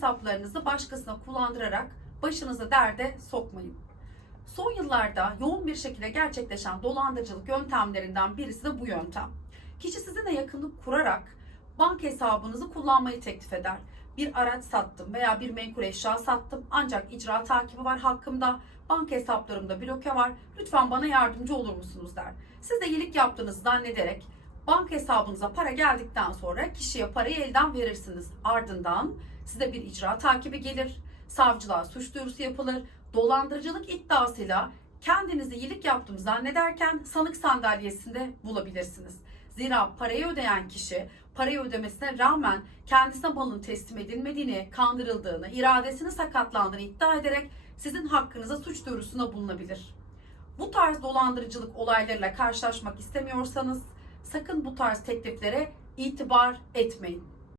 hesaplarınızı başkasına kullandırarak başınızı derde sokmayın. Son yıllarda yoğun bir şekilde gerçekleşen dolandırıcılık yöntemlerinden birisi de bu yöntem. Kişi sizinle yakınlık kurarak banka hesabınızı kullanmayı teklif eder. Bir araç sattım veya bir menkul eşya sattım ancak icra takibi var hakkımda. Banka hesaplarımda bloke var. Lütfen bana yardımcı olur musunuz der. Siz de iyilik yaptığınızı zannederek banka hesabınıza para geldikten sonra kişiye parayı elden verirsiniz. Ardından size bir icra takibi gelir. Savcılığa suç duyurusu yapılır. Dolandırıcılık iddiasıyla kendinizi iyilik yaptım zannederken sanık sandalyesinde bulabilirsiniz. Zira parayı ödeyen kişi parayı ödemesine rağmen kendisine malın teslim edilmediğini, kandırıldığını, iradesini sakatlandığını iddia ederek sizin hakkınıza suç duyurusunda bulunabilir. Bu tarz dolandırıcılık olaylarıyla karşılaşmak istemiyorsanız sakın bu tarz tekliflere itibar etmeyin.